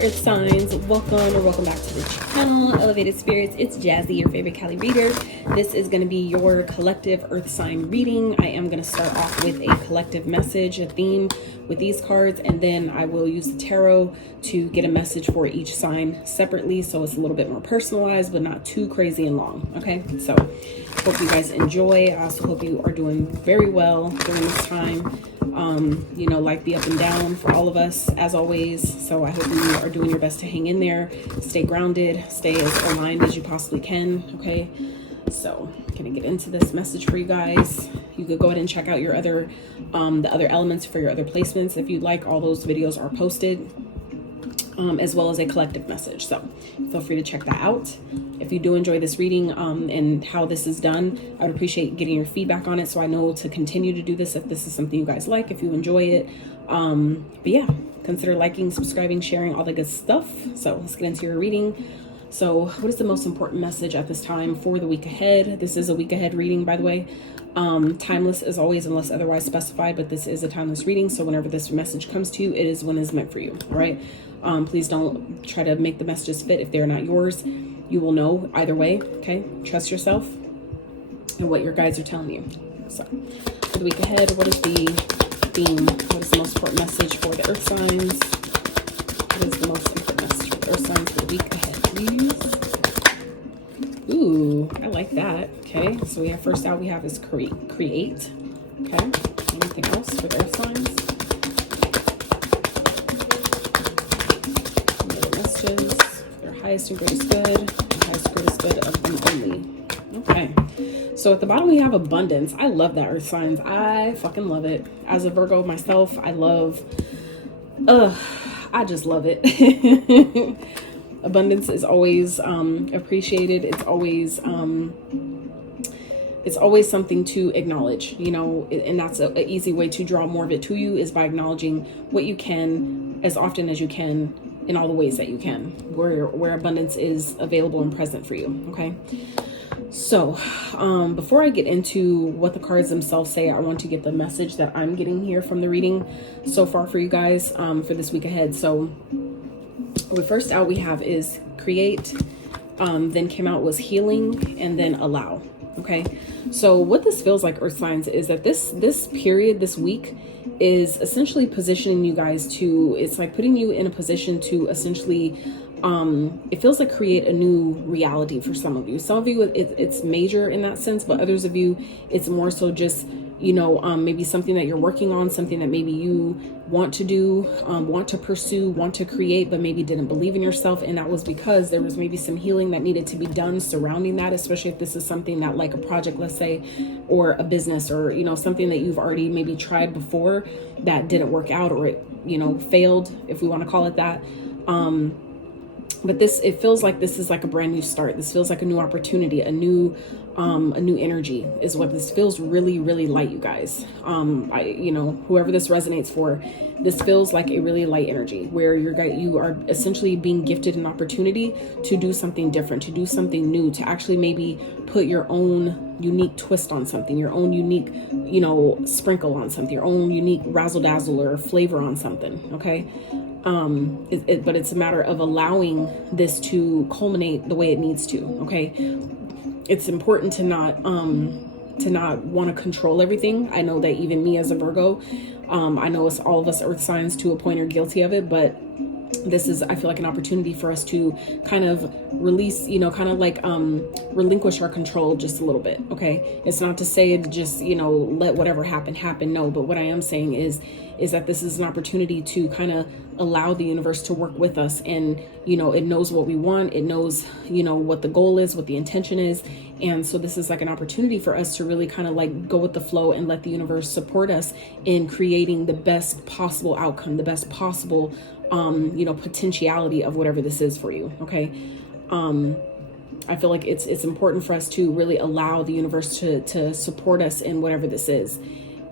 Earth signs, welcome or welcome back to the channel. Elevated spirits, it's Jazzy, your favorite Cali reader. This is going to be your collective Earth sign reading. I am going to start off with a collective message, a theme with these cards, and then I will use the tarot to get a message for each sign separately, so it's a little bit more personalized but not too crazy and long. Okay, so hope you guys enjoy. I also hope you are doing very well during this time. You know, life be up and down for all of us as always, so I hope you are doing your best to hang in there, stay grounded, stay as aligned as you possibly can. Okay, so gonna get into this message for you guys. You could go ahead and check out your other the other elements for your other placements if you'd like. All those videos are posted, as well as a collective message, so feel free to check that out. If you do enjoy this reading and how this is done, I would appreciate getting your feedback on it so I know to continue to do this if this is something you guys like, if you enjoy it. But yeah, consider liking, subscribing, sharing, all the good stuff. So let's get into your reading. So what is the most important message at this time for the week ahead? This is a week ahead reading, by the way. Timeless as always unless otherwise specified, but this is a timeless reading, so whenever this message comes to you, it is when it's meant for you. All right, please don't try to make the messages fit if they're not yours. You will know either way. Okay, trust yourself and what your guides are telling you. So for the week ahead, what is the theme? What is the most important message for the earth signs? What is the most important message for the earth signs for the week ahead, please? Ooh, I like that. Okay, so we have first out, we have is create. Okay, anything else for the earth signs? Messages, their highest and greatest good, highest and greatest good of them only. Okay, so at the bottom we have abundance. I love that, earth signs. I fucking love it. As a Virgo myself, I just love it. Abundance is always appreciated. It's always something to acknowledge, you know, and that's an easy way to draw more of it to you is by acknowledging what you can as often as you can in all the ways that you can, where abundance is available and present for you. Okay, so before I get into what the cards themselves say, I want to get the message that I'm getting here from the reading so far for you guys for this week ahead. So the first out we have is create, then came out was healing, and then allow. Okay, so what this feels like, earth signs, is that this period, this week, is essentially positioning you guys to, it's like putting you in a position to essentially it feels like create a new reality for some of you. Some of you it's major in that sense, but others of you it's more so just, you know, maybe something that you're working on, something that maybe you want to do, want to pursue, want to create, but maybe didn't believe in yourself, and that was because there was maybe some healing that needed to be done surrounding that, especially if this is something that, like a project, let's say, or a business, or, you know, something that you've already maybe tried before that didn't work out, or it, you know, failed, if we want to call it that. But it feels like this is like a brand new start. This feels like a new opportunity, a new energy is what this feels. Really, really light, you guys. You know, whoever this resonates for, this feels like a really light energy where you are essentially being gifted an opportunity to do something different, to do something new, to actually maybe put your own unique twist on something, your own unique, you know, sprinkle on something, your own unique razzle dazzle or flavor on something. Okay. But it's a matter of allowing this to culminate the way it needs to. Okay, it's important to not want to control everything. I know that even me as a Virgo, I know it's all of us earth signs to a point are guilty of it, but this is, I feel like, an opportunity for us to kind of release, you know, kind of like relinquish our control just a little bit. Okay, it's not to say to just, you know, let whatever happen. No, but what I am saying is that this is an opportunity to kind of allow the universe to work with us, and, you know, it knows what we want, it knows, you know, what the goal is, what the intention is, and so this is like an opportunity for us to really kind of like go with the flow and let the universe support us in creating the best possible outcome, the best possible you know, potentiality of whatever this is for you. Okay, I feel like it's important for us to really allow the universe to support us in whatever this is,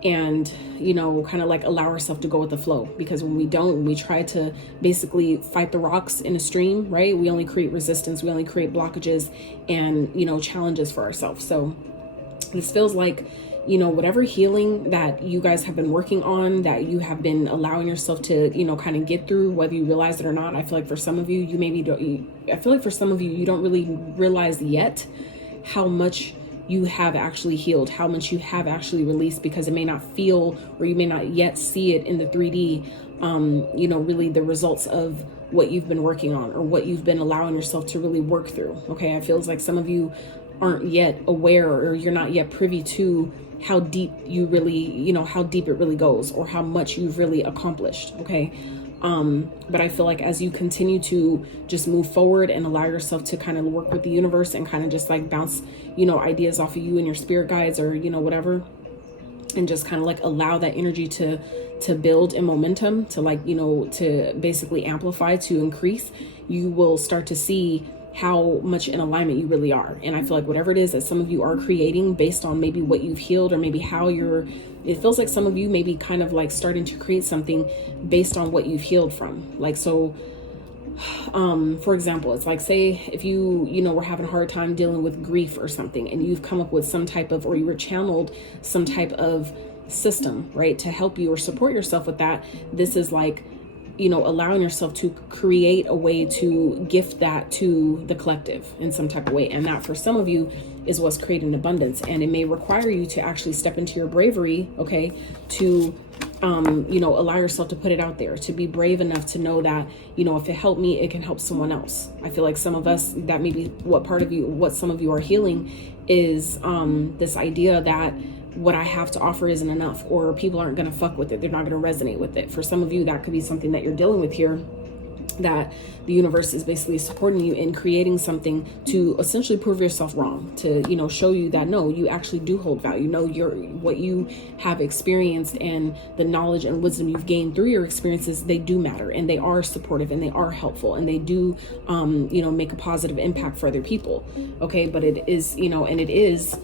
and, you know, kind of like allow ourselves to go with the flow, because when we don't, when we try to basically fight the rocks in a stream, right, we only create resistance, we only create blockages and, you know, challenges for ourselves. So this feels like you know, whatever healing that you guys have been working on, that you have been allowing yourself to, you know, kind of get through, whether you realize it or not. I feel like for some of you, you maybe don't, I feel like for some of you, you don't really realize yet how much you have actually healed, how much you have actually released, because it may not feel, or you may not yet see it in the 3D, you know, really the results of what you've been working on, or what you've been allowing yourself to really work through. Okay. I feel like some of you aren't yet aware, or you're not yet privy to how deep you really, you know, how deep it really goes, or how much you've really accomplished. Okay. But I feel like as you continue to just move forward and allow yourself to kind of work with the universe and kind of just like bounce, you know, ideas off of you and your spirit guides, or, you know, whatever, and just kind of like allow that energy to build in momentum, to like, you know, to basically amplify, to increase, you will start to see how much in alignment you really are. And I feel like whatever it is that some of you are creating based on maybe what you've healed, or maybe how it feels like some of you may be kind of like starting to create something based on what you've healed from. Like, so, for example, it's like, say if you know, were having a hard time dealing with grief or something, and you've come up with some type of, or you were channeled some type of system, right, to help you or support yourself with that. This is like, you know, allowing yourself to create a way to gift that to the collective in some type of way. And that for some of you is what's creating abundance. And it may require you to actually step into your bravery, okay, to, you know, allow yourself to put it out there, to be brave enough to know that, you know, if it helped me, it can help someone else. I feel like some of us, that may be what some of you are healing is this idea that what I have to offer isn't enough, or people aren't going to fuck with it. They're not going to resonate with it. For some of you, that could be something that you're dealing with here, that the universe is basically supporting you in creating something to essentially prove yourself wrong, to, you know, show you that, no, you actually do hold value. No, what you have experienced and the knowledge and wisdom you've gained through your experiences, they do matter, and they are supportive, and they are helpful, and they do, you know, make a positive impact for other people. Okay. But it is, you know, and it is,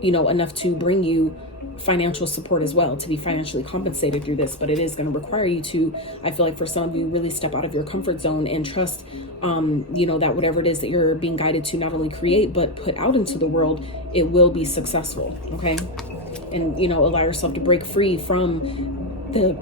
you know, enough to bring you financial support as well, to be financially compensated through this. But it is going to require you to, I feel like for some of you, really step out of your comfort zone and trust, you know, that whatever it is that you're being guided to not only create, but put out into the world, it will be successful. Okay. And, you know, allow yourself to break free from the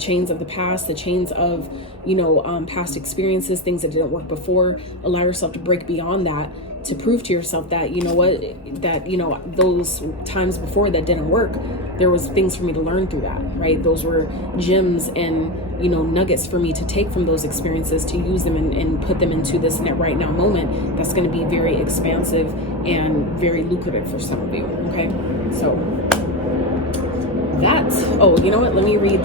chains of the past, the chains of, you know, past experiences, things that didn't work before. Allow yourself to break beyond that, to prove to yourself that, you know what, that, you know, those times before that didn't work, there was things for me to learn through that, right? Those were gems and, you know, nuggets for me to take from those experiences, to use them and put them into this net right now moment that's going to be very expansive and very lucrative for some of you. Okay. So that's, oh, you know what? Let me read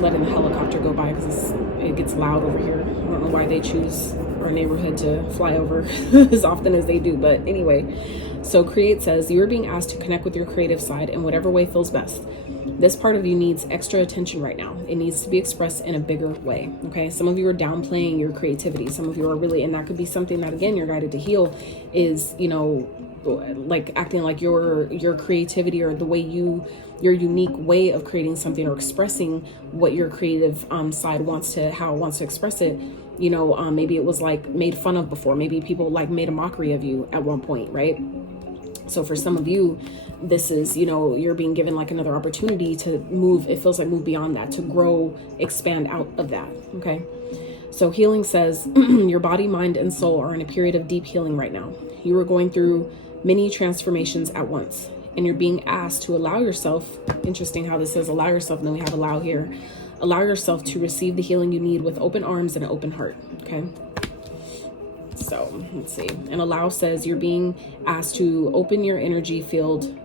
letting the helicopter go by, because it gets loud over here. I don't know why they choose our neighborhood to fly over as often as they do, but anyway. So Create says, you're being asked to connect with your creative side in whatever way feels best. This part of you needs extra attention right now. It needs to be expressed in a bigger way. Okay. Some of you are downplaying your creativity. Some of you are really, and that could be something that, again, you're guided to heal, is, you know, like acting like your creativity, or the way your unique way of creating something, or expressing what your creative side wants to express it, you know, maybe it was like made fun of before. Maybe people like made a mockery of you at one point, right? So for some of you, this is, you know, you're being given like another opportunity to move. It feels like move beyond that, to grow, expand out of that. Okay. So healing says your body, mind, and soul are in a period of deep healing right now. You are going through many transformations at once, and you're being asked to allow yourself, interesting how this says allow yourself, and then we have allow here, allow yourself to receive the healing you need with open arms and an open heart. Okay. So let's see. And allow says you're being asked to open your energy field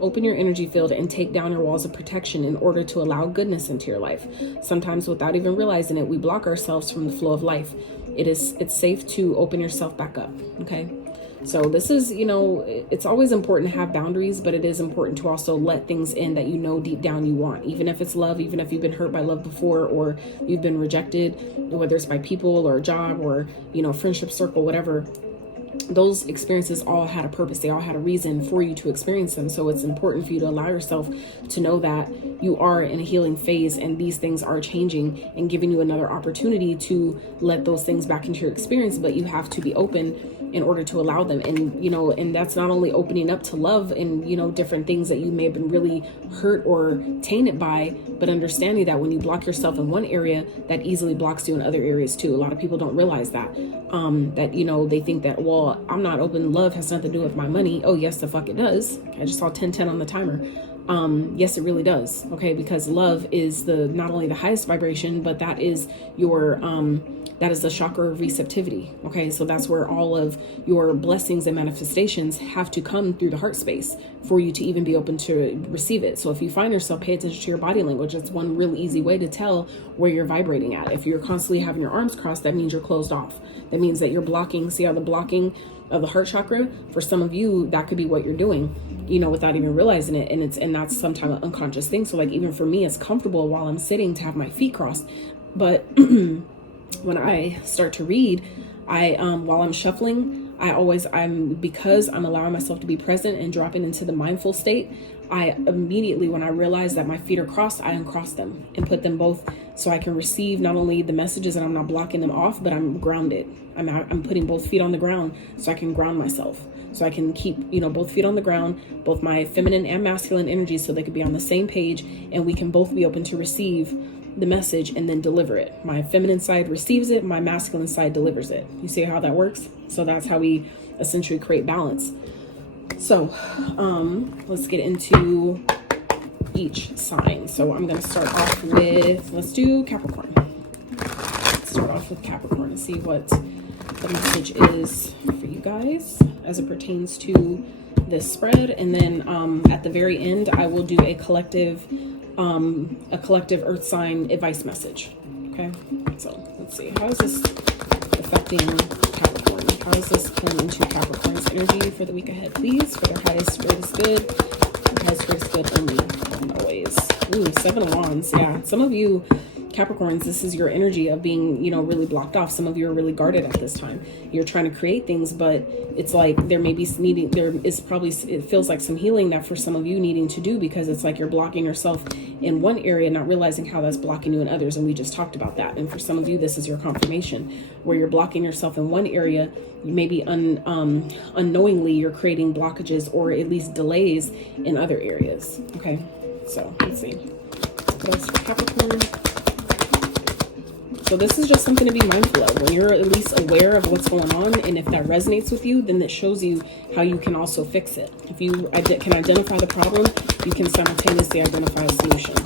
and take down your walls of protection in order to allow goodness into your life. Sometimes without even realizing it, we block ourselves from the flow of life. It's safe to open yourself back up. Okay. So this is, you know, it's always important to have boundaries, but it is important to also let things in that, you know, deep down you want, even if it's love, even if you've been hurt by love before, or you've been rejected, whether it's by people or a job or, you know, friendship circle, whatever. those experiences all had a purpose. They all had a reason for you to experience them. So it's important for you to allow yourself to know that you are in a healing phase and these things are changing and giving you another opportunity to let those things back into your experience. But you have to be open in order to allow them. And, you know, and that's not only opening up to love and, you know, different things that you may have been really hurt or tainted by, but understanding that when you block yourself in one area, that easily blocks you in other areas too. A lot of people don't realize that, that, you know, they think that, well, I'm not open. Love has nothing to do with my money. Oh, yes, the fuck it does. I just saw 1010 on the timer. Yes, it really does. Okay. Because love is not only the highest vibration, but that is that is the chakra of receptivity. Okay. So that's where all of your blessings and manifestations have to come through the heart space for you to even be open to receive it. So if you find yourself, pay attention to your body language. That's one real easy way to tell where you're vibrating at. If you're constantly having your arms crossed, that means you're closed off. That means that you're blocking. See how the blocking of the heart chakra, for some of you, that could be what you're doing, you know, without even realizing it. And that's sometimes an unconscious thing. So like, even for me, it's comfortable while I'm sitting to have my feet crossed. But when I start to read, while I'm shuffling, because I'm allowing myself to be present and dropping into the mindful state, I immediately, when I realize that my feet are crossed, I uncross them and put them both so I can receive not only the messages and I'm not blocking them off, but I'm grounded. I'm putting both feet on the ground so I can ground myself. So I can keep, you know, both feet on the ground, both my feminine and masculine energy, so they could be on the same page and we can both be open to receive the message and then deliver it. My feminine side receives it, my masculine side delivers it. You see how that works? So that's how we essentially create balance. So let's get into each sign. So I'm going to start off with, let's do Capricorn. Let's start off with Capricorn and see what the message is for you guys as it pertains to this spread. And then at the very end, I will do a collective earth sign advice message. Okay, so let's see, how is this affecting Capricorn? How is this playing into Capricorn's energy for the week ahead, please? For their highest, greatest good, their highest, greatest good only, always. Ooh, 7 of Wands. Yeah, some of you Capricorns, this is your energy of being, you know, really blocked off. Some of you are really guarded at this time. You're trying to create things, but it's like there is probably, it feels like some healing that for some of you needing to do, because it's like you're blocking yourself in one area, not realizing how that's blocking you in others. And we just talked about that. And for some of you, this is your confirmation where you're blocking yourself in one area. Maybe unknowingly you're creating blockages or at least delays in other areas. Okay, so let's see. What else for Capricorn? So this is just something to be mindful of. When you're at least aware of what's going on, and if that resonates with you, then that shows you how you can also fix it. If you can identify the problem, you can simultaneously identify a solution.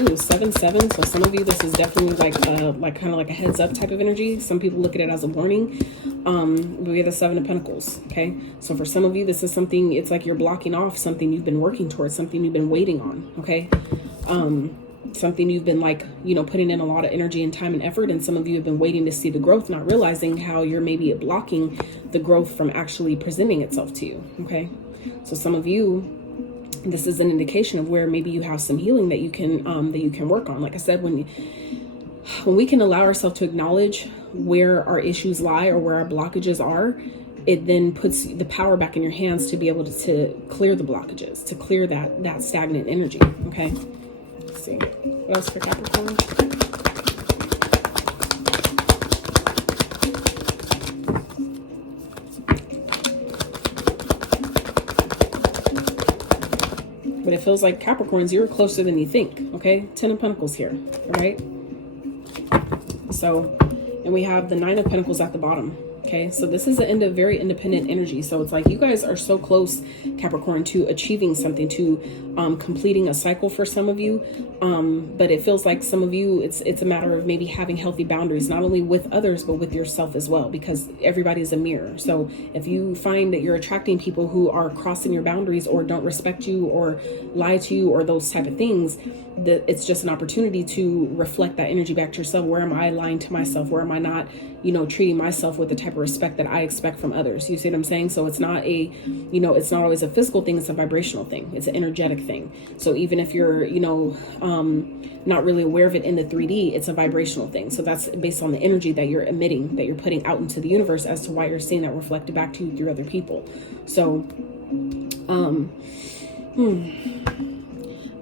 Ooh, 7-7. So some of you, this is definitely like kind of like a heads up type of energy. Some people look at it as a warning. We have the 7 of Pentacles. Okay, so for some of you, this is something. It's like you're blocking off something you've been working towards, something you've been waiting on. Okay. Something you've been like, you know, putting in a lot of energy and time and effort. And some of you have been waiting to see the growth, not realizing how you're maybe blocking the growth from actually presenting itself to you. Okay. So some of you, this is an indication of where maybe you have some healing that you can work on. Like I said, when we can allow ourselves to acknowledge where our issues lie or where our blockages are, it then puts the power back in your hands to be able to clear the blockages, to clear that stagnant energy. Okay. See what else for Capricorn. But it feels like Capricorns, you're closer than you think. Okay, 10 of Pentacles here. All right. So, and we have the 9 of Pentacles at the bottom. Okay, so this is a very independent energy. So it's like you guys are so close, Capricorn, to achieving something, to completing a cycle for some of you. But it feels like some of you, it's a matter of maybe having healthy boundaries, not only with others, but with yourself as well, because everybody is a mirror. So if you find that you're attracting people who are crossing your boundaries or don't respect you or lie to you or those type of things, that it's just an opportunity to reflect that energy back to yourself. Where am I lying to myself? Where am I not, you know, treating myself with the type of respect that I expect from others. You see what I'm saying? So it's not a, you know, it's not always a physical thing. It's a vibrational thing. It's an energetic thing. So even if you're, you know, not really aware of it in the 3D, it's a vibrational thing. So that's based on the energy that you're emitting, that you're putting out into the universe, as to why you're seeing that reflected back to you through other people. So,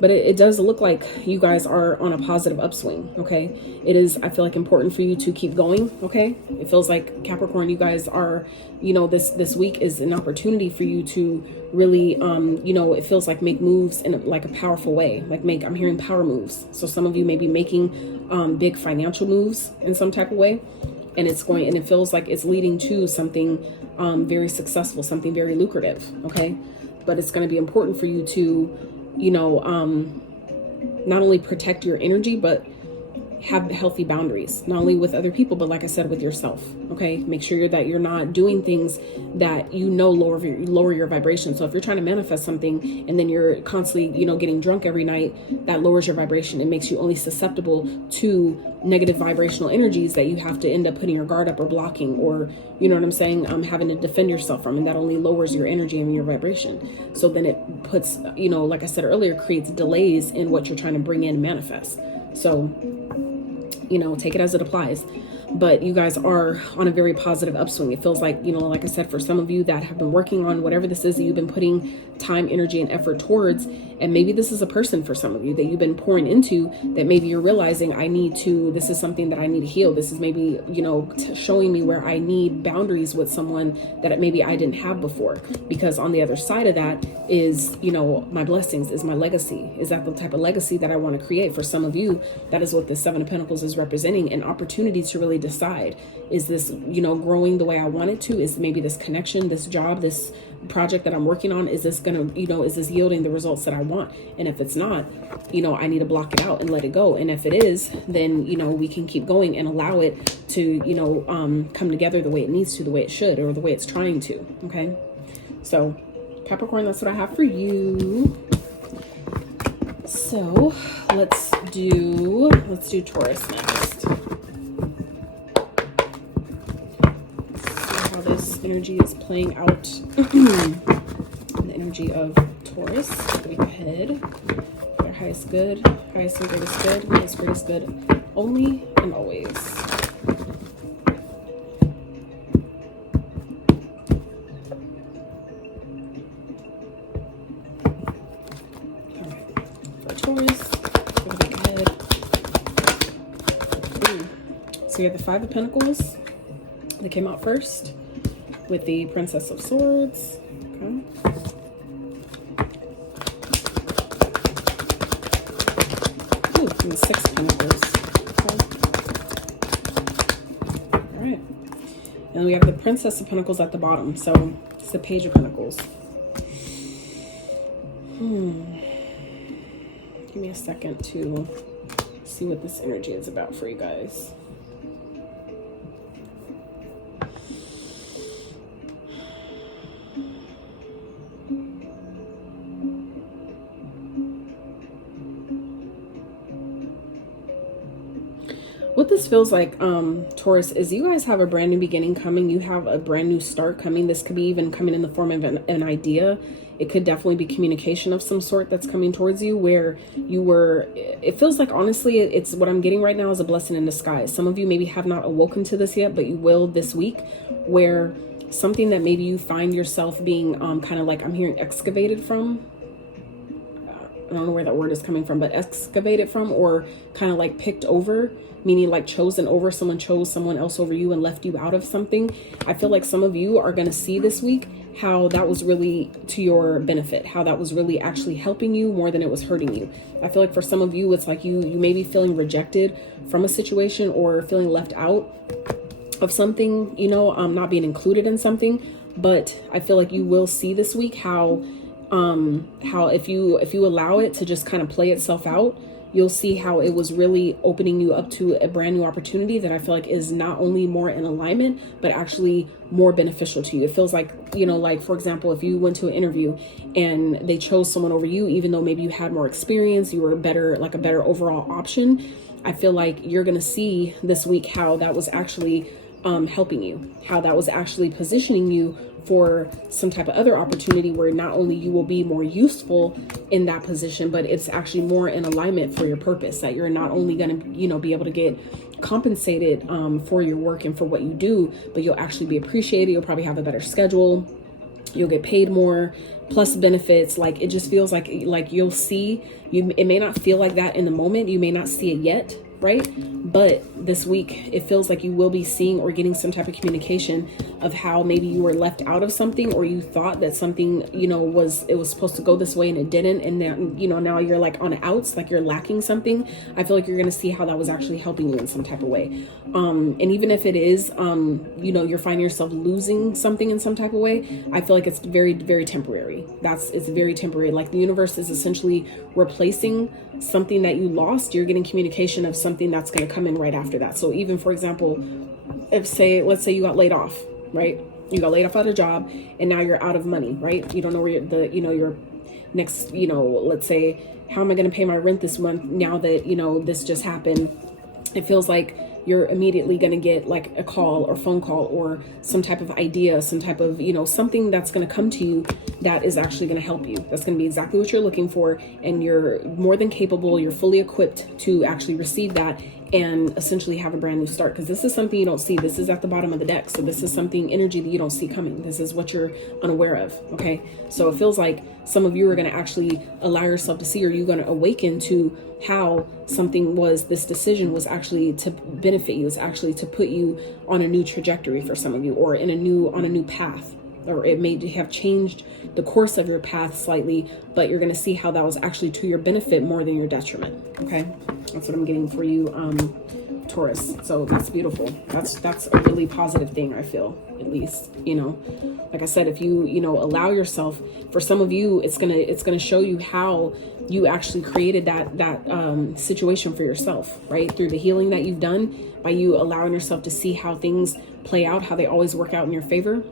but it does look like you guys are on a positive upswing. Okay. It is, I feel like, important for you to keep going. Okay. It feels like, Capricorn, you guys are, you know, this week is an opportunity for you to really, you know, it feels like make moves in like a powerful way. Like I'm hearing power moves. So some of you may be making, big financial moves in some type of way. And it feels like it's leading to something, very successful, something very lucrative. Okay. But it's going to be important for you to, you know, not only protect your energy, but have healthy boundaries, not only with other people, but like I said, with yourself. Okay. Make sure that you're not doing things that, you know, lower your vibration. So if you're trying to manifest something and then you're constantly, you know, getting drunk every night, that lowers your vibration. It makes you only susceptible to negative vibrational energies that you have to end up putting your guard up or blocking, or, you know what I'm saying, having to defend yourself from, and that only lowers your energy and your vibration. So then it puts, you know, like I said earlier, creates delays in what you're trying to bring in, manifest. So, you know, take it as it applies. But you guys are on a very positive upswing. It feels like, you know, like I said, for some of you that have been working on whatever this is that you've been putting time, energy, and effort towards, and maybe this is a person for some of you that you've been pouring into, that maybe you're realizing, this is something that I need to heal. This is maybe, you know, showing me where I need boundaries with someone that maybe I didn't have before. Because on the other side of that is, you know, my blessings, is my legacy. Is that the type of legacy that I want to create? For some of you, that is what the Seven of Pentacles is representing, an opportunity to really decide, is this, you know, growing the way I want it to? Is maybe this connection, this job, this project that I'm working on, is this gonna, you know, is this yielding the results that I want? And if it's not, you know, I need to block it out and let it go. And if it is, then, you know, we can keep going and allow it to, you know, come together the way it needs to, the way it should, or the way it's trying to. Okay. So Capricorn, that's what I have for you. So let's do Taurus next. This energy is playing out. The energy of Taurus, week ahead. Their highest good, highest and greatest good, highest greatest good, only and always. Alright, for Taurus, for the week ahead. So you have the Five of Pentacles that came out first, with the Princess of Swords. Okay. Ooh, and the Six of Pentacles. Okay. All right. And we have the Princess of Pentacles at the bottom. So it's the Page of Pentacles. Give me a second to see what this energy is about for you guys. What this feels like, Taurus, is you guys have a brand new beginning coming. You have a brand new start coming. This could be even coming in the form of an idea. It could definitely be communication of some sort that's coming towards you, where you were, it feels like, honestly, it's what I'm getting right now is a blessing in disguise. Some of you maybe have not awoken to this yet, but you will this week, where something that maybe you find yourself being kind of like, I'm hearing excavated from. I don't know where that word is coming from, but excavated from, or kind of like picked over, meaning like chosen over. Someone chose someone else over you and left you out of something. I feel like some of you are going to see this week how that was really to your benefit, how that was really actually helping you more than it was hurting you. I feel like for some of you, it's like you may be feeling rejected from a situation, or feeling left out of something, you know, not being included in something. But I feel like you will see this week how if you allow it to just kind of play itself out, you'll see how it was really opening you up to a brand new opportunity that I feel like is not only more in alignment, but actually more beneficial to you. It feels like, you know, like, for example, if you went to an interview and they chose someone over you, even though maybe you had more experience, you were better, like a better overall option, I feel like you're going to see this week how that was actually helping you, how that was actually positioning you for some type of other opportunity where not only you will be more useful in that position, but it's actually more in alignment for your purpose, that you're not only going to, you know, be able to get compensated for your work and for what you do, but you'll actually be appreciated. You'll probably have a better schedule. You'll get paid more, plus benefits. Like, it just feels like you'll see, it may not feel like that in the moment. You may not see it yet, right? But this week, it feels like you will be seeing or getting some type of communication of how maybe you were left out of something, or you thought that something, you know, it was supposed to go this way and it didn't. And now, you know, now you're like on the outs, like you're lacking something. I feel like you're going to see how that was actually helping you in some type of way. And even if it is, you know, you're finding yourself losing something in some type of way, I feel like it's very, very temporary. It's very temporary. Like, the universe is essentially replacing something that you lost. You're getting communication of something that's going to come in right after that. So even, for example, let's say you got laid off, right? You got laid off out of a job, and now you're out of money, right? You don't know where your next, you know, let's say, how am I going to pay my rent this month now that, you know, this just happened? It feels like you're immediately going to get like a call or phone call or some type of idea, some type of, you know, something that's going to come to you that is actually going to help you. That's going to be exactly what you're looking for. And you're more than capable. You're fully equipped to actually receive that and essentially have a brand new start. Because this is something you don't see. This is at the bottom of the deck. So this is something, energy that you don't see coming. This is what you're unaware of. Okay. So it feels like some of you are going to actually allow yourself to see, or you're going to awaken to how this decision was actually to benefit you. It's actually to put you on a new trajectory for some of you, or on a new path, or it may have changed the course of your path slightly, but you're going to see how that was actually to your benefit more than your detriment. Okay. That's what I'm getting for you, Taurus. So that's beautiful. That's a really positive thing, I feel, at least, you know. Like I said, if you allow yourself, for some of you, it's gonna show you how you actually created that situation for yourself, right? Through the healing that you've done, by you allowing yourself to see how things play out, how they always work out in your favor,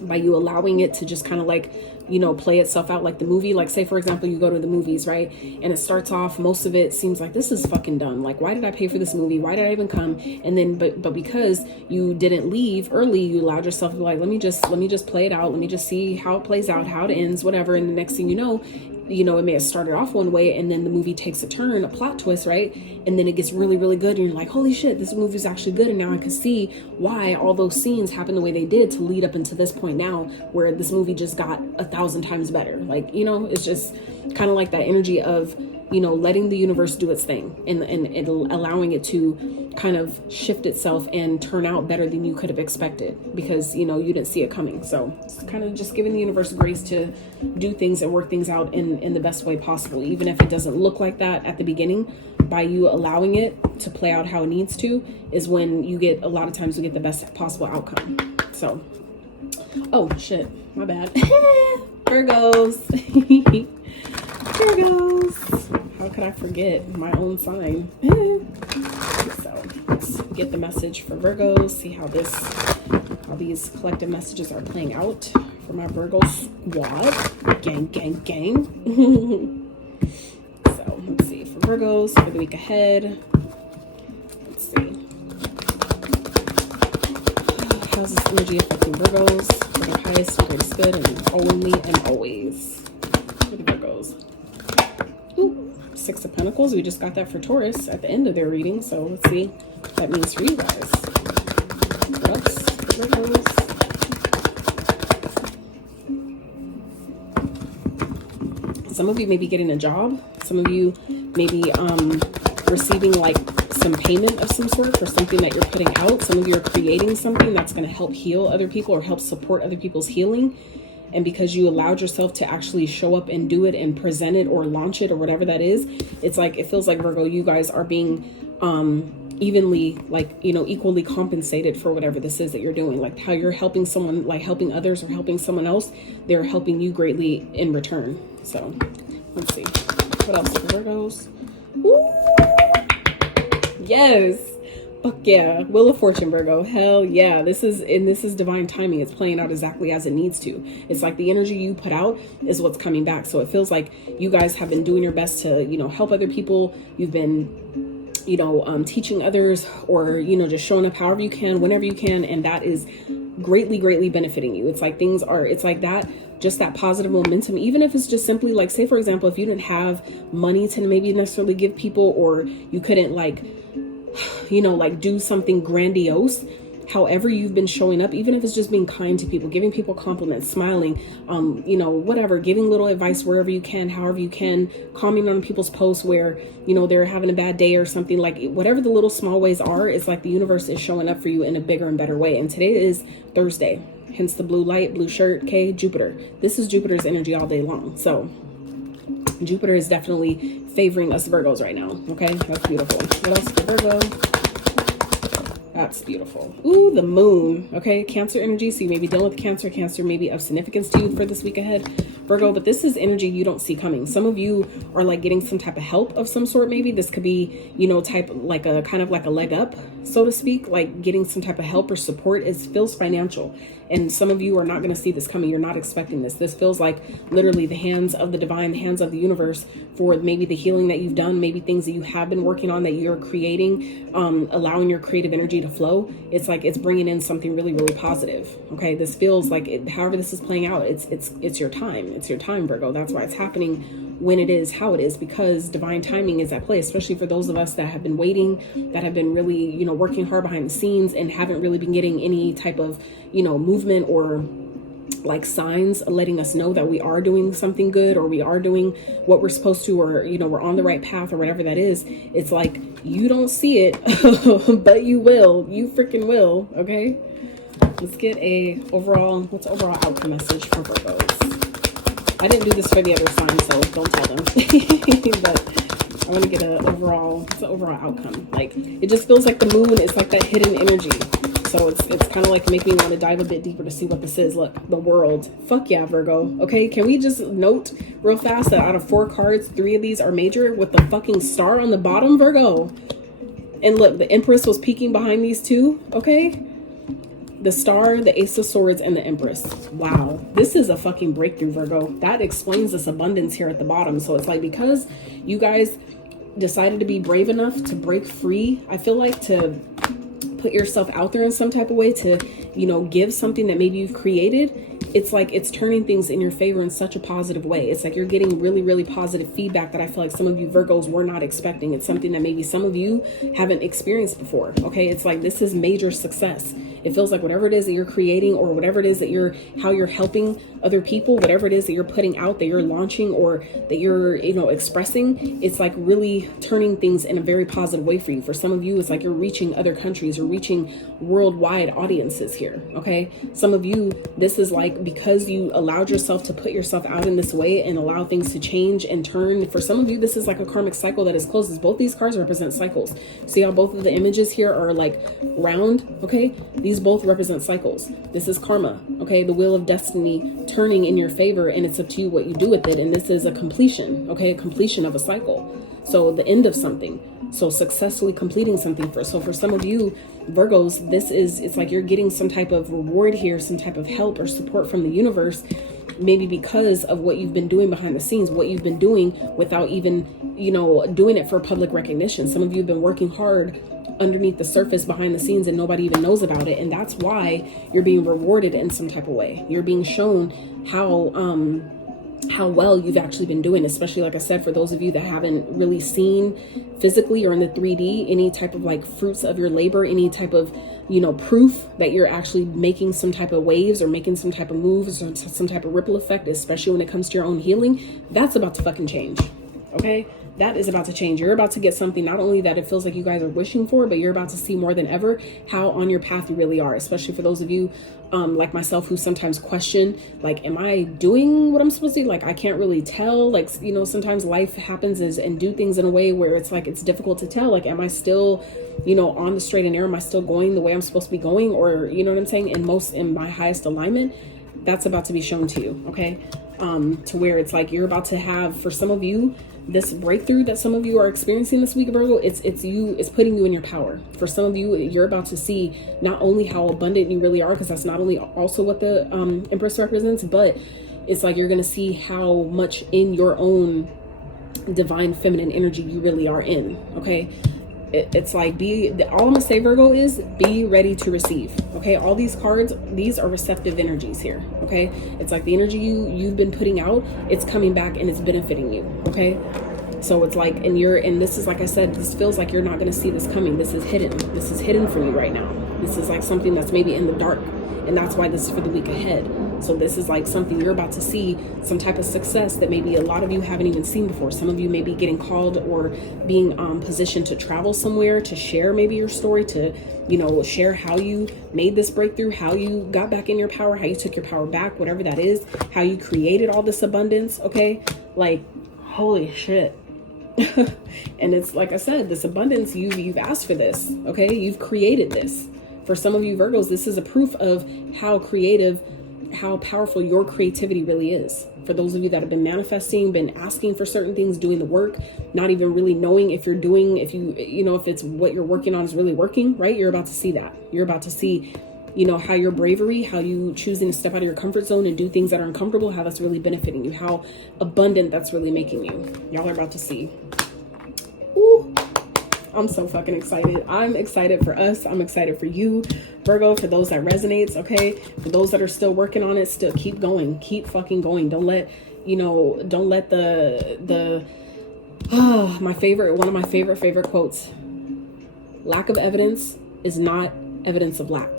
by you allowing it to just kind of like, you know, play itself out like the movie. Like, say, for example, you go to the movies, right? And it starts off, most of it seems like, this is fucking dumb. Like, why did I pay for this movie? Why did I even come? And then, but because you didn't leave early, you allowed yourself to be like, let me just play it out. Let me just see how it plays out, how it ends, whatever. And the next thing you know, it may have started off one way, and then the movie takes a turn, a plot twist, right? And then it gets really, really good. And you're like, holy shit, this movie is actually good. And now I can see why all those scenes happened the way they did to lead up into this point now, where this movie just got 1,000 times better. Like, you know, it's just kind of like that energy of, you know, letting the universe do its thing and allowing it to kind of shift itself and turn out better than you could have expected, because, you know, you didn't see it coming. So it's kind of just giving the universe grace to do things and work things out in the best way possible, even if it doesn't look like that at the beginning. By you allowing it to play out how it needs to is when a lot of times you get the best possible outcome. So, oh shit, my bad. Virgos. Virgos. How could I forget my own sign? So let's get the message for Virgos, see how these collective messages are playing out for my Virgo squad. Gang, gang, gang. So let's see for Virgos for the week ahead. Let's see. How's this energy affecting Virgos for the highest and greatest good and only and always for the Virgos? Ooh, 6 of Pentacles. We just got that for Taurus at the end of their reading. So let's see what that means for you guys. What's for Virgos? Some of you may be getting a job. Some of you may be receiving like some payment of some sort for something that you're putting out. Some of you are creating something that's going to help heal other people or help support other people's healing. And because you allowed yourself to actually show up and do it and present it or launch it or whatever that is, it's like, it feels like, Virgo, you guys are being evenly, like, you know, equally compensated for whatever this is that you're doing. Like how you're helping someone, like helping others or helping someone else, they're helping you greatly in return. So let's see what else for Virgos. Woo! Yes, fuck yeah. Wheel of Fortune, Virgo. Hell yeah. This is divine timing. It's playing out exactly as it needs to. It's like the energy you put out is what's coming back. So it feels like you guys have been doing your best to, you know, help other people. You've been you know, teaching others, or, you know, just showing up however you can, whenever you can. And that is greatly benefiting you. It's like things are, it's like that, just that positive momentum, even if it's just simply like, say for example, if you didn't have money to maybe necessarily give people, or you couldn't like, you know, like do something grandiose, however you've been showing up, even if it's just being kind to people, giving people compliments, smiling, you know, whatever, giving little advice wherever you can, however you can, commenting on people's posts where, you know, they're having a bad day or something, like whatever the little small ways are, it's like the universe is showing up for you in a bigger and better way. And today is Thursday, hence the blue light, blue shirt, okay, Jupiter. This is Jupiter's energy all day long. So Jupiter is definitely favoring us Virgos right now. Okay, that's beautiful. What else for Virgo? That's beautiful. Ooh, the moon. Okay, Cancer energy. So you may be dealing with Cancer. Cancer may be of significance to you for this week ahead, Virgo. But this is energy you don't see coming. Some of you are like getting some type of help of some sort. Maybe this could be, you know, type like a kind of like a leg up, so to speak, like getting some type of help or support. It feels financial. And some of you are not going to see this coming. You're not expecting this. This feels like literally the hands of the divine, the hands of the universe for maybe the healing that you've done, maybe things that you have been working on that you're creating, allowing your creative energy to flow. It's like it's bringing in something really positive. Okay, this feels like it, however this is playing out, it's your time. It's your time, Virgo. That's why it's happening when it is, how it is, because divine timing is at play, especially for those of us that have been waiting, that have been really, you know, working hard behind the scenes and haven't really been getting any type of, you know, movement or like signs letting us know that we are doing something good, or we are doing what we're supposed to, or, you know, we're on the right path, or whatever that is. It's like you don't see it, but you will. You freaking will. Okay, let's get what's overall outcome message for Virgos. I didn't do this for the other sign, so don't tell them. But I want to get an overall outcome. Like, it just feels like the moon is like that hidden energy. So it's kind of like making me want to dive a bit deeper to see what this is. Look, the world. Fuck yeah, Virgo. Okay, can we just note real fast that out of 4 cards, 3 of these are major with the fucking star on the bottom, Virgo. And look, the Empress was peeking behind these 2, okay? The star, the Ace of Swords, and the Empress. Wow, this is a fucking breakthrough, Virgo. That explains this abundance here at the bottom. So it's like, because you guys decided to be brave enough to break free, I feel like, to put yourself out there in some type of way, to, you know, give something that maybe you've created. It's like it's turning things in your favor in such a positive way. It's like you're getting really positive feedback that I feel like some of you Virgos were not expecting. It's something that maybe some of you haven't experienced before. Okay, it's like this is major success. It feels like whatever it is that you're creating, or whatever it is that how you're helping other people, whatever it is that you're putting out, that you're launching, or that you're, you know, expressing, it's like really turning things in a very positive way for you. For some of you, it's like you're reaching other countries, or reaching worldwide audiences here. Okay, some of you, this is like because you allowed yourself to put yourself out in this way and allow things to change and turn. For some of you, this is like a karmic cycle that is closed. Both these cards represent cycles. See how both of the images here are like round? Okay, these both represent cycles. This is karma. Okay, the wheel of destiny turning in your favor, and it's up to you what you do with it. And this is a completion. Okay, a completion of a cycle. So the end of something. So successfully completing something. So for some of you Virgos, it's like you're getting some type of reward here, some type of help or support from the universe, maybe because of what you've been doing behind the scenes, what you've been doing without even, you know, doing it for public recognition. Some of you have been working hard underneath the surface behind the scenes and nobody even knows about it. And that's why you're being rewarded in some type of way. You're being shown how well you've actually been doing, especially, like I said, for those of you that haven't really seen physically or in the 3D any type of like fruits of your labor, any type of, you know, proof that you're actually making some type of waves or making some type of moves or some type of ripple effect, especially when it comes to your own healing. That's about to fucking change. Okay, that is about to change. You're about to get something not only that it feels like you guys are wishing for, but you're about to see more than ever how on your path you really are, especially for those of you like myself who sometimes question, like, am I doing what I'm supposed to do? Like, I can't really tell. Like, you know, sometimes life happens and do things in a way where it's like it's difficult to tell. Like, am I still, you know, on the straight and narrow? Am I still going the way I'm supposed to be going? Or, you know what I'm saying? In my highest alignment, that's about to be shown to you. Okay, to where it's like you're about to have, for some of you, this breakthrough that some of you are experiencing this week, Virgo, it's putting you in your power. For some of you, you're about to see not only how abundant you really are, because that's not only also what the Empress represents, but it's like you're going to see how much in your own divine feminine energy you really are in. Okay, it's like all I'm gonna say, Virgo, is be ready to receive. Okay, all these cards, these are receptive energies here. Okay, it's like the energy you've been putting out, it's coming back and it's benefiting you. Okay, so it's like, and this is, like I said, this feels like you're not going to see this coming. This is hidden. This is hidden from you right now. This is like something that's maybe in the dark, and that's why this is for the week ahead. So this is like something you're about to see, some type of success that maybe a lot of you haven't even seen before. Some of you may be getting called or being positioned to travel somewhere, to share maybe your story, to, you know, share how you made this breakthrough, how you got back in your power, how you took your power back, whatever that is, how you created all this abundance. Okay, like, holy shit. And it's like I said, this abundance, you've asked for this. Okay, you've created this. For some of you Virgos, this is a proof of how creative, how powerful your creativity really is. For those of you that have been manifesting, been asking for certain things, doing the work, not even really knowing if you're doing, if it's what you're working on is really working, right? You're about to see that. You're about to see, you know, how your bravery, how you choosing to step out of your comfort zone and do things that are uncomfortable, how that's really benefiting you, how abundant that's really making you. Y'all are about to see. Ooh, I'm so fucking excited. I'm excited for us. I'm excited for you, Virgo, for those that resonates. Okay, for those that are still working on it, still keep going, keep fucking going. Don't let the one of my favorite quotes: lack of evidence is not evidence of lack.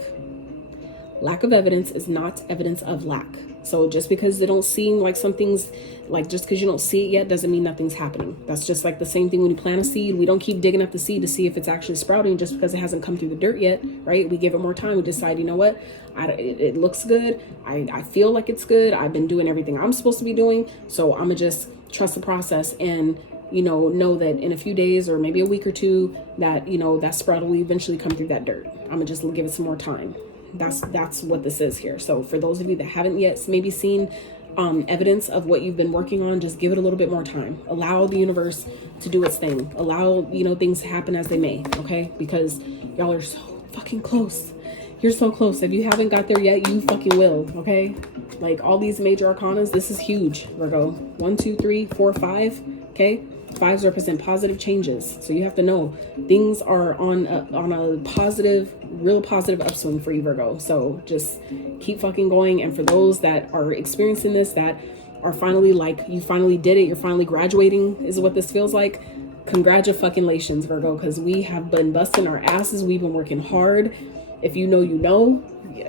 Lack of evidence is not evidence of lack. So just because it don't seem like something's, like, just because you don't see it yet doesn't mean nothing's happening. That's just like the same thing when you plant a seed. We don't keep digging up the seed to see if it's actually sprouting just because it hasn't come through the dirt yet, right? We give it more time. We decide, you know what, it looks good. I feel like it's good. I've been doing everything I'm supposed to be doing. So I'm gonna just trust the process and, you know that in a few days or maybe a week or two that, you know, that sprout will eventually come through that dirt. I'm gonna just give it some more time. That's what this is here. So for those of you that haven't yet maybe seen evidence of what you've been working on, just give it a little bit more time. Allow the universe to do its thing. Allow, you know, things to happen as they may. Okay, because y'all are so fucking close. You're so close. If you haven't got there yet, you fucking will. Okay, like all these major arcanas, this is huge, Virgo. 1, 2, 3, 4, 5. Okay, 5s represent positive changes. So you have to know things are on a positive, real positive upswing for you, Virgo. So just keep fucking going. And for those that are experiencing this, that are finally, like, you finally did it, you're finally graduating, is what this feels like. Congratulations, Virgo, because we have been busting our asses. We've been working hard. If you know, you know,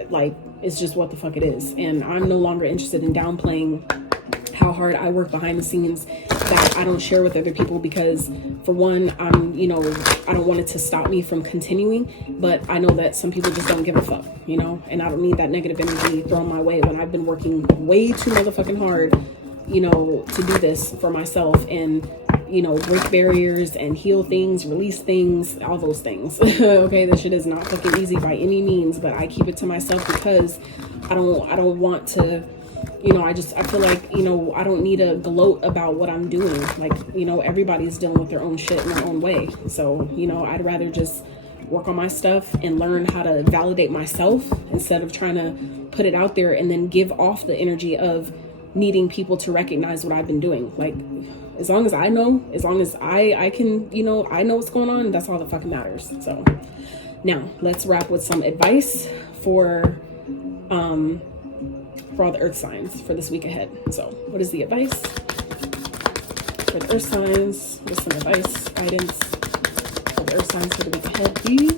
like, it's just what the fuck it is. And I'm no longer interested in downplaying how hard I work behind the scenes that I don't share with other people, because for one, I don't want it to stop me from continuing, but I know that some people just don't give a fuck, you know, and I don't need that negative energy thrown my way when I've been working way too motherfucking hard, you know, to do this for myself and, you know, break barriers and heal things, release things, all those things. Okay, this shit is not fucking easy by any means, but I keep it to myself because I don't want to, you know, I feel like, you know, I don't need to gloat about what I'm doing. Like, you know, everybody's dealing with their own shit in their own way. So, you know, I'd rather just work on my stuff and learn how to validate myself instead of trying to put it out there and then give off the energy of needing people to recognize what I've been doing. Like, as long as I know, as long as I can, you know, I know what's going on, that's all that fucking matters. So now let's wrap with some advice for all the earth signs for this week ahead. So what is the advice for the earth signs? What's some advice, guidance for the earth signs for the week ahead, please?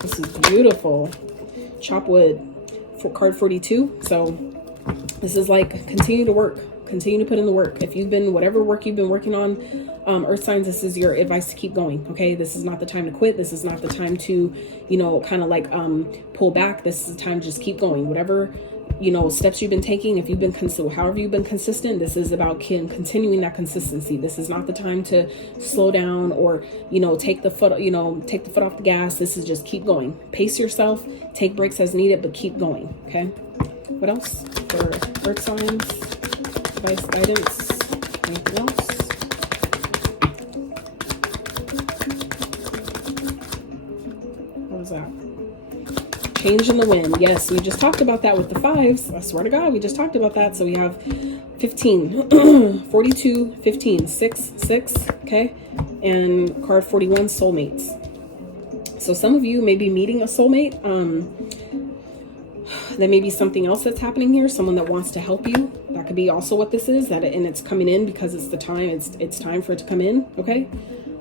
This is beautiful. Chop wood for card 42. So this is like, continue to work, continue to put in the work. If you've been, whatever work you've been working on, earth signs, this is your advice to keep going. Okay, this is not the time to quit. This is not the time to, you know, kind of like pull back. This is the time to just keep going. Whatever, you know, steps you've been taking, if you've been however you've been consistent, this is about continuing that consistency. This is not the time to slow down or, you know, take the foot off the gas. This is just keep going. Pace yourself, take breaks as needed, but keep going. Okay, what else for earth signs? Advice, guidance, anything else? What was that? Change in the wind. Yes, we just talked about that with the 5s. I swear to God, we just talked about that. So we have 15, 42, 15, 6, 6, okay? And card 41, soulmates. So some of you may be meeting a soulmate. There may be something else that's happening here, someone that wants to help you. That could be also what this is, and it's coming in because it's the time, it's time for it to come in, okay?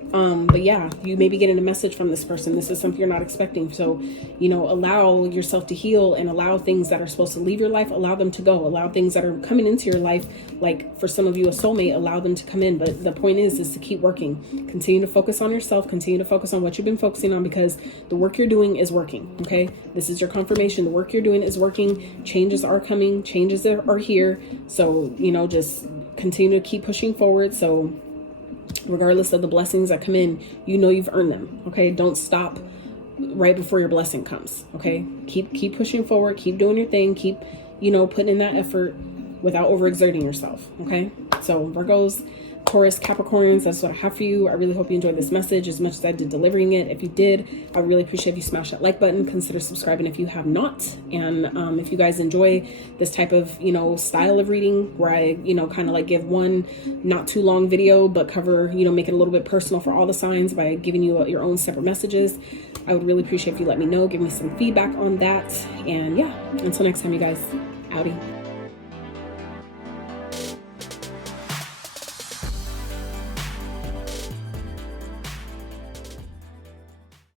But yeah, you may be getting a message from this person. This is something you're not expecting. So, you know, allow yourself to heal and allow things that are supposed to leave your life, allow them to go. Allow things that are coming into your life, like for some of you, a soulmate, allow them to come in. But the point is to keep working. Continue to focus on yourself. Continue to focus on what you've been focusing on, because the work you're doing is working, okay? This is your confirmation. The work you're doing is working. Changes are coming. Changes are here. So, you know, just continue to keep pushing forward. So regardless of the blessings that come in, you know you've earned them, okay? Don't stop right before your blessing comes, okay? Keep pushing forward, keep doing your thing, keep, you know, putting in that effort without overexerting yourself, okay? So Virgos, Taurus, Capricorns, that's what I have for you. I really hope you enjoyed this message as much as I did delivering it. If you did, I really appreciate if you smash that like button. Consider subscribing if you have not. And if you guys enjoy this type of, you know, style of reading where I, you know, kind of like give one not too long video, but cover, you know, make it a little bit personal for all the signs by giving you your own separate messages, I would really appreciate if you let me know, give me some feedback on that. And yeah, until next time, you guys, howdy.